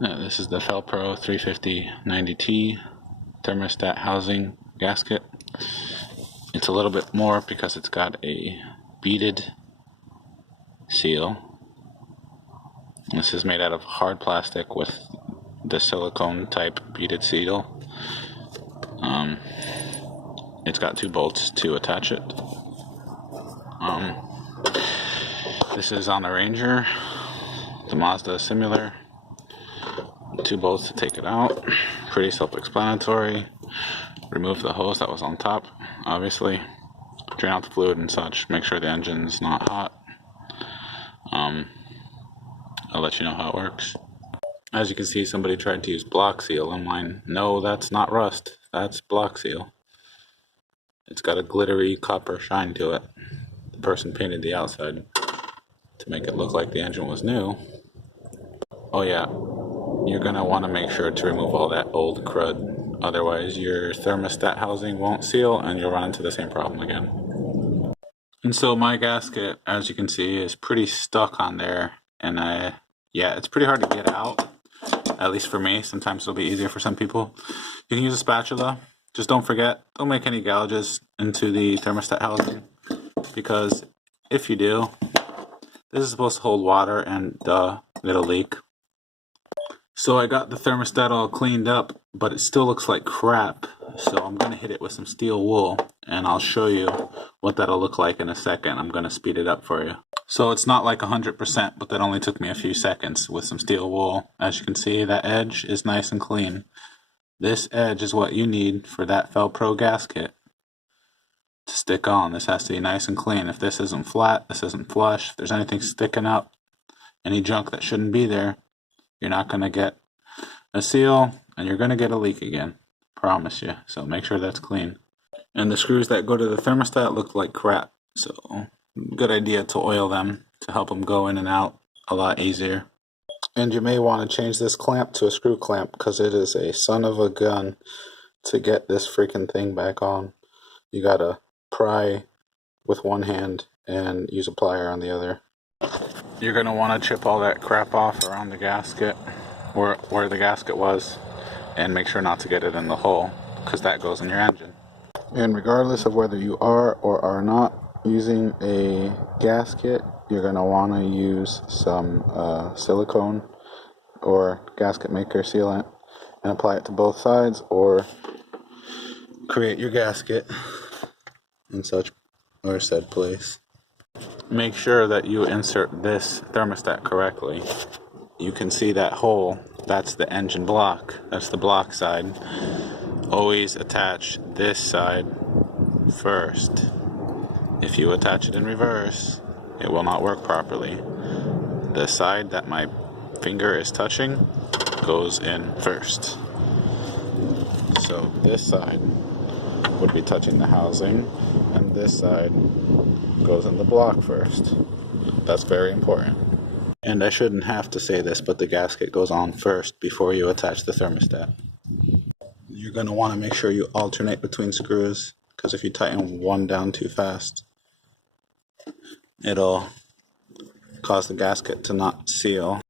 This is the Fel-Pro 350-90T thermostat housing gasket. It's a little bit more because it's got a beaded seal. This is made out of hard plastic with the silicone type beaded seal. It's got 2 bolts to attach it. This is on the Ranger. The Mazda is similar. 2 bolts to take it out. Pretty self-explanatory. Remove the hose that was on top, obviously. Drain out the fluid and such. Make sure the engine's not hot. I'll let you know how it works. As you can see, somebody tried to use block seal on mine. No, that's not rust. That's block seal. It's got a glittery copper shine to it. The person painted the outside to make it look like the engine was new. Oh yeah, you're gonna want to make sure to remove all that old crud. Otherwise your thermostat housing won't seal and you'll run into the same problem again. And so my gasket, as you can see, is pretty stuck on there. And yeah, it's pretty hard to get out. At least for me. Sometimes it'll be easier for some people. You can use a spatula. Just don't forget, don't make any gouges into the thermostat housing. Because if you do, this is supposed to hold water and it'll leak. So I got the thermostat all cleaned up, but it still looks like crap. So I'm going to hit it with some steel wool, and I'll show you what that'll look like in a second. I'm going to speed it up for you. So it's not like 100%, but that only took me a few seconds with some steel wool. As you can see, that edge is nice and clean. This edge is what you need for that Fel-Pro gasket to stick on. This has to be nice and clean. If this isn't flat, this isn't flush, if there's anything sticking up, any junk that shouldn't be there, you're not going to get a seal, and you're going to get a leak again. Promise you. So make sure that's clean. And the screws that go to the thermostat look like crap. So good idea to oil them to help them go in and out a lot easier. And you may want to change this clamp to a screw clamp because it is a son of a gun to get this freaking thing back on. You gotta pry with one hand and use a plier on the other. You're going to want to chip all that crap off around the gasket, where the gasket was, and make sure not to get it in the hole, because that goes in your engine. And regardless of whether you are or are not using a gasket, you're going to want to use some silicone or gasket maker sealant and apply it to both sides, or create your gasket in such or said place. Make sure that you insert this thermostat correctly. You can see that hole, that's the engine block, that's the block side. Always attach this side first. If you attach it in reverse, it will not work properly. The side that my finger is touching goes in first. So this side would be touching the housing, and this side goes in the block first. That's very important. And I shouldn't have to say this, but the gasket goes on first before you attach the thermostat. You're going to want to make sure you alternate between screws, because if you tighten one down too fast, it'll cause the gasket to not seal.